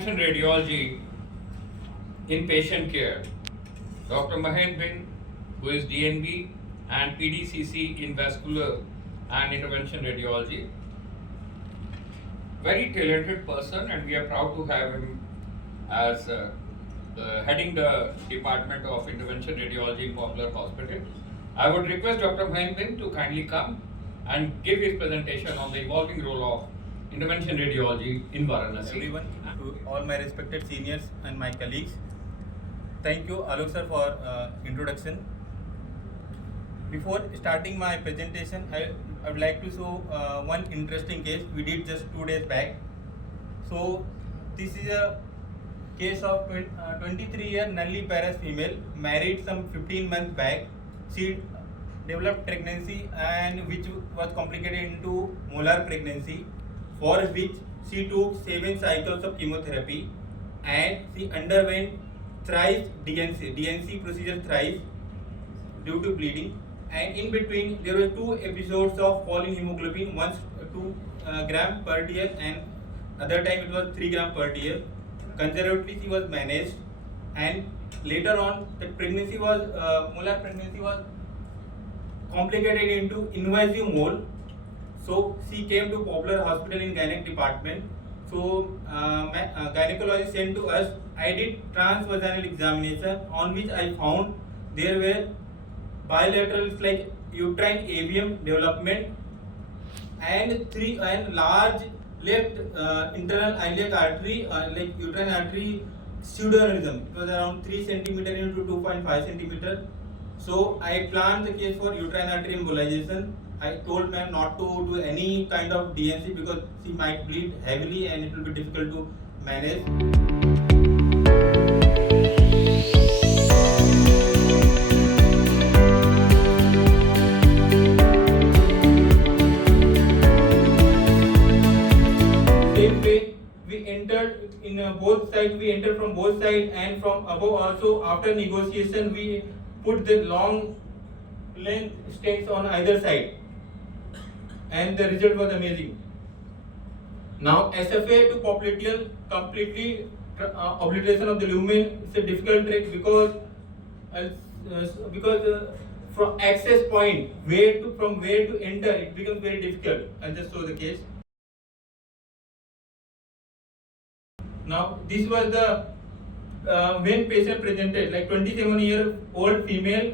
intervention radiology in patient care. Dr. Mahen Bin, who is DNB and PDCC in vascular and intervention radiology. Very talented person, and we are proud to have him as heading the Department of Intervention Radiology in Popular Hospital. I would request Dr. Mahen Bin to kindly come and give his presentation on the evolving role of intervention radiology in Varanasi. Everyone, to all my respected seniors and my colleagues, thank you Alok sir for introduction. Before starting my presentation, I would like to show one interesting case we did just 2 days back. So this is a case of 23-year nulliparous female, married some 15 months back. She developed pregnancy and which was complicated into molar pregnancy, for which she took 7 cycles of chemotherapy and she underwent thrice DNC procedure thrice due to bleeding, and in between there were 2 episodes of fall in hemoglobin, once 2 gram per dl and other time it was 3 gram per dl. Conservatively she was managed, and later on the pregnancy was molar pregnancy was complicated into invasive mole. So she came to Popular Hospital in gynec department. So gynecologist sent to us. I did transvaginal examination on which I found there were bilaterals like uterine AVM development and large left internal iliac artery like uterine artery pseudoaneurysm. It was around 3 centimeter into 2.5 centimeter. So I planned the case for uterine artery embolization. I told ma'am not to do any kind of DNC because she might bleed heavily and it will be difficult to manage. Same way we entered in both sides. We entered from both sides and from above also. After negotiation, we put the long length stakes on either side, and the result was amazing. Now SFA to popliteal completely obliteration of the lumen is a difficult trick because from access point from where to enter it becomes very difficult. I'll just show the case. Now this was the when patient presented, like 27-year-old female,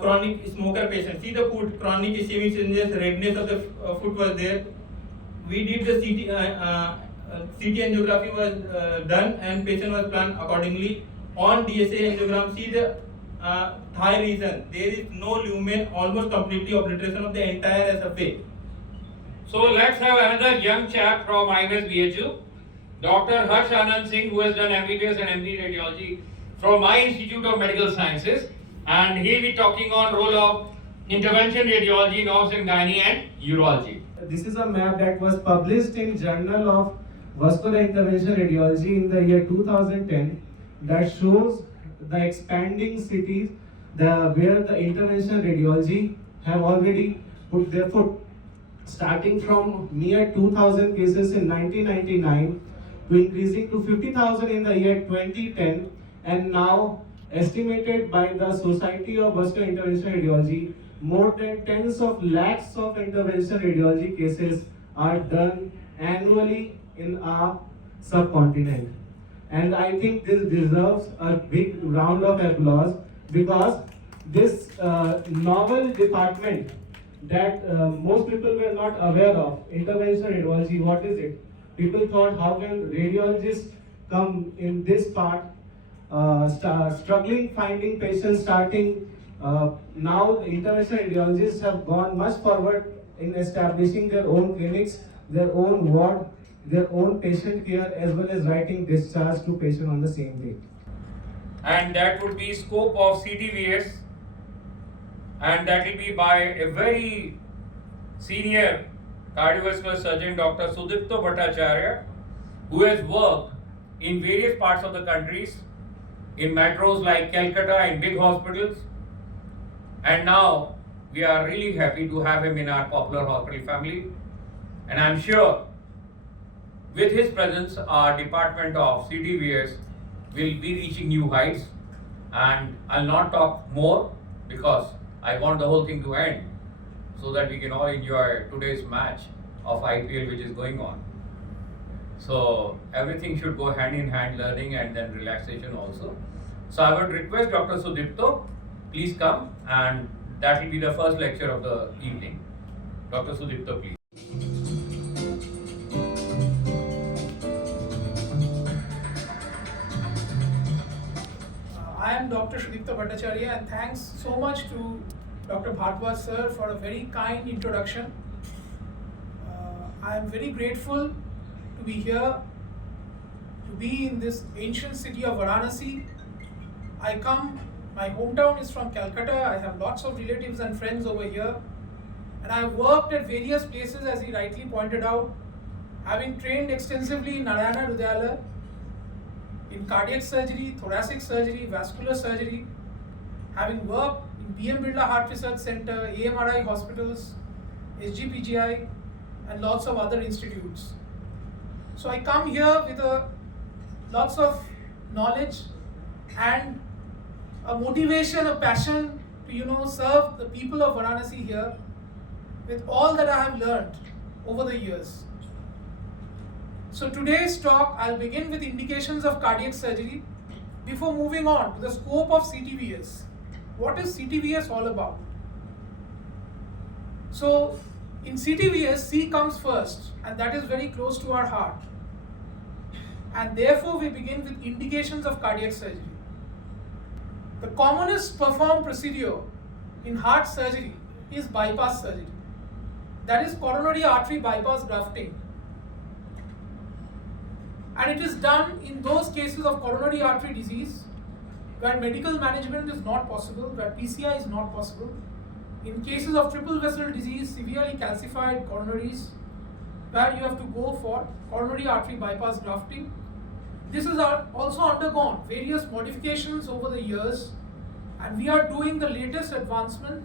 chronic smoker patient. See the foot, chronic ischemic changes, redness of the foot was there. We did the CT angiography was done and patient was planned accordingly. On DSA angiogram, see the thigh region. There is no lumen, almost completely obliteration of the entire SFA. So let's have another young chap from IMS BHU, Dr. Harsh Anand Singh, who has done MBBS and MD radiology from my Institute of Medical Sciences, and he'll be talking on role of intervention radiology in obs and gynae and urology. This is a map that was published in Journal of Vascular Intervention Radiology in the year 2010 that shows the expanding cities where the intervention radiology have already put their foot, starting from mere 2,000 cases in 1999 to increasing to 50,000 in the year 2010, and now estimated by the Society of Vascular Intervention Radiology, more than tens of lakhs of intervention radiology cases are done annually in our subcontinent. And I think this deserves a big round of applause because this novel department that most people were not aware of, intervention radiology, what is it? People thought, how can radiologists come in this part, struggling finding patients, starting now intervention radiologists have gone much forward in establishing their own clinics, their own ward, their own patient care, as well as writing discharge to patient on the same day. And that would be scope of CTVS, and that will be by a very senior cardiovascular surgeon, Dr. Sudipto Bhattacharya, who has worked in various parts of the countries, in metros like Calcutta, in big hospitals, and now we are really happy to have him in our Popular Hospital family, and I'm sure with his presence, our department of CTVS will be reaching new heights. And I'll not talk more because I want the whole thing to end so that we can all enjoy today's match of IPL which is going on. So everything should go hand in hand, learning and then relaxation also. So I would request Dr. Sudipto, please come, and that will be the first lecture of the evening. Dr. Sudipto, please. I am Dr. Sudipta Bhattacharya, and thanks so much to Dr. Bhardwaj sir for a very kind introduction. I am very grateful to be here, to be in this ancient city of Varanasi. My hometown is from Calcutta. I have lots of relatives and friends over here, and I have worked at various places, as he rightly pointed out, having trained extensively in Narayana Hridayalaya, in cardiac surgery, thoracic surgery, vascular surgery, having worked in BM Birla Heart Research Center, AMRI hospitals, SGPGI, and lots of other institutes. So I come here with lots of knowledge and a motivation, a passion to serve the people of Varanasi here with all that I have learned over the years. So today's talk, I'll begin with indications of cardiac surgery before moving on to the scope of CTVS. What is CTVS all about? So in CTVS, C comes first, and that is very close to our heart. And therefore we begin with indications of cardiac surgery. The commonest performed procedure in heart surgery is bypass surgery. That is coronary artery bypass grafting. And it is done in those cases of coronary artery disease where medical management is not possible, where PCI is not possible. In cases of triple vessel disease, severely calcified coronaries, where you have to go for coronary artery bypass grafting. This has also undergone various modifications over the years, and we are doing the latest advancement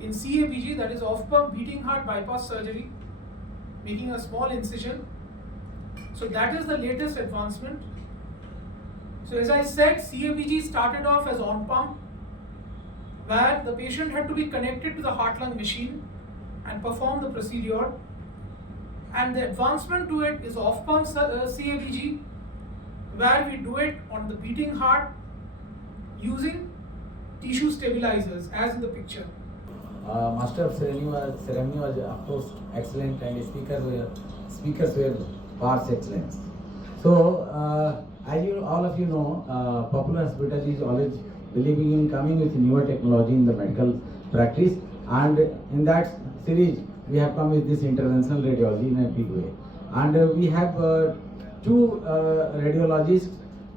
in CABG, that is off-pump beating heart bypass surgery, making a small incision. So that is the latest advancement. So as I said, CABG started off as on-pump, where the patient had to be connected to the heart-lung machine and perform the procedure. And the advancement to it is off-pump CABG, where we do it on the beating heart using tissue stabilizers, as in the picture. Master of ceremony was of course excellent, and speakers were par excellence. So as you all of you know, Popular Hospital is always believing in coming with newer technology in the medical practice, and in that series we have come with this interventional radiology in a big way. And we have two radiologists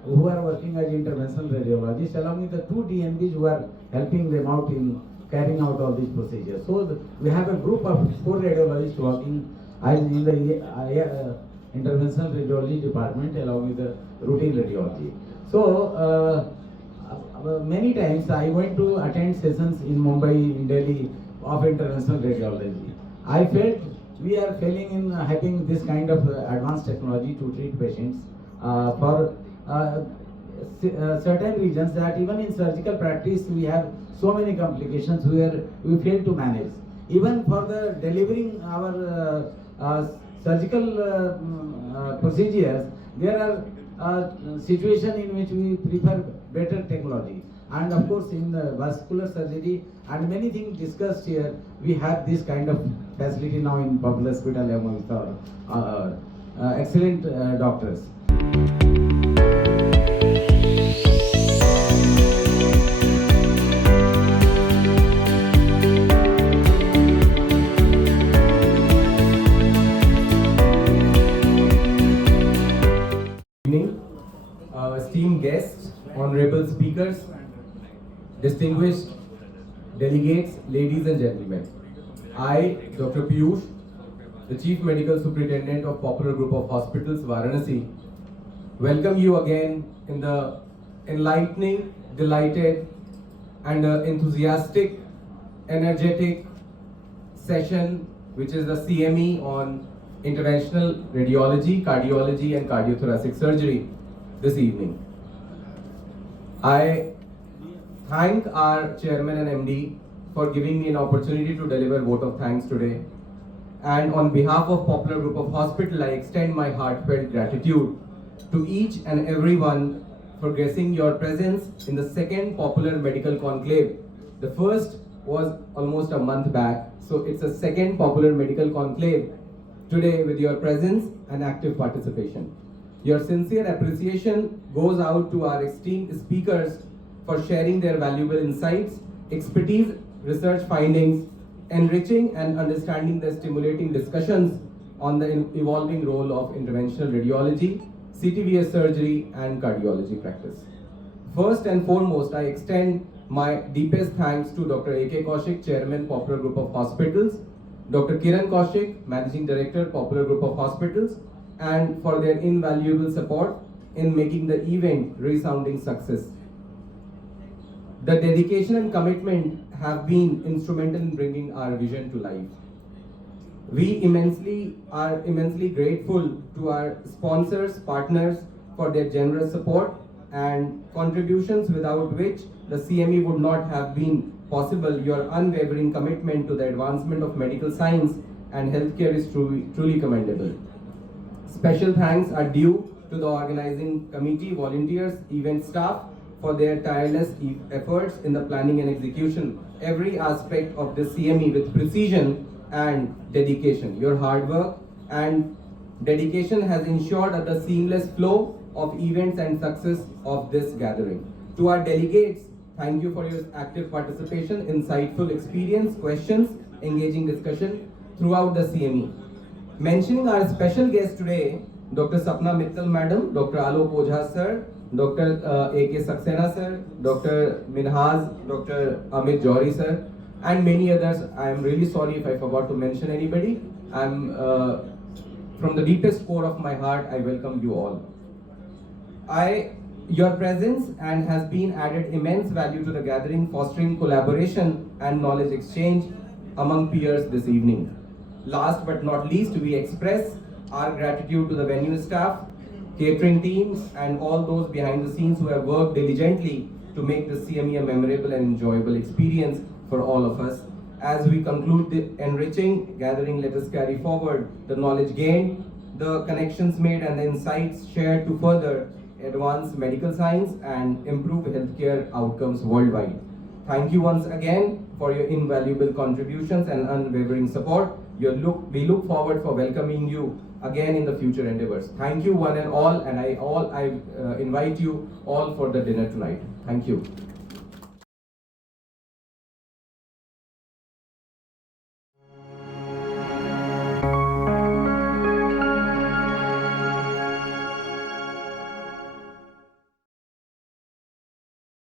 who are working as interventional radiologists, along with the two DNBs who are helping them out in carrying out all these procedures. So we have a group of 4 radiologists working in the interventional radiology department along with the routine radiology. So many times I went to attend sessions in Mumbai, in Delhi of interventional radiology. I felt we are failing in having this kind of advanced technology to treat patients for certain reasons, that even in surgical practice we have so many complications where we fail to manage. Even for the delivering our surgical procedures, there are situations in which we prefer better technology. And of course in the vascular surgery and many things discussed here, we have this kind of facility now in Popular Hospital among our excellent doctors. Esteemed guests, honorable speakers, distinguished delegates, ladies and gentlemen. I, Dr. Piyush, the Chief Medical Superintendent of Popular Group of Hospitals, Varanasi, welcome you again in the enlightening, delighted and enthusiastic, energetic session which is the CME on interventional radiology, cardiology and cardiothoracic surgery this evening. I thank our chairman and MD for giving me an opportunity to deliver vote of thanks today. And on behalf of Popular Group of Hospital, I extend my heartfelt gratitude to each and everyone for gracing your presence in the second Popular Medical Conclave. The first was almost a month back, so it's a second Popular Medical Conclave today with your presence and active participation. Your sincere appreciation goes out to our esteemed speakers for sharing their valuable insights, expertise, research findings, enriching and understanding the stimulating discussions on the evolving role of interventional radiology, CTVS surgery and cardiology practice. First and foremost, I extend my deepest thanks to Dr. A.K. Kaushik, Chairman, Popular Group of Hospitals, Dr. Kiran Kaushik, Managing Director, Popular Group of Hospitals, and for their invaluable support in making the event resounding success. The dedication and commitment have been instrumental in bringing our vision to life. We are immensely grateful to our sponsors, partners for their generous support and contributions, without which the CME would not have been possible. Your unwavering commitment to the advancement of medical science and healthcare is truly commendable. Special thanks are due to the organizing committee, volunteers, event staff for their tireless efforts in the planning and execution every aspect of the CME with precision and dedication. Your hard work and dedication has ensured the seamless flow of events and success of this gathering. To our delegates, thank you for your active participation, insightful experience, questions, engaging discussion throughout the CME. Mentioning our special guest today, Dr. Sapna Mittal Madam, Dr. Alok Ojha Sir, Dr. A.K. Saxena Sir, Dr. Minhaz, Dr. Amit Johri Sir, and many others. I am really sorry if I forgot to mention anybody. From the deepest core of my heart, I welcome you all. Your presence and has been added immense value to the gathering, fostering collaboration and knowledge exchange among peers this evening. Last but not least, we express our gratitude to the venue staff, catering teams, and all those behind the scenes who have worked diligently to make the CME a memorable and enjoyable experience for all of us. As we conclude the enriching gathering, let us carry forward the knowledge gained, the connections made, and the insights shared to further advance medical science and improve healthcare outcomes worldwide. Thank you once again for your invaluable contributions and unwavering support. We look forward for welcoming you again in the future endeavors. Thank you one and all, and I invite you all for the dinner tonight. Thank you.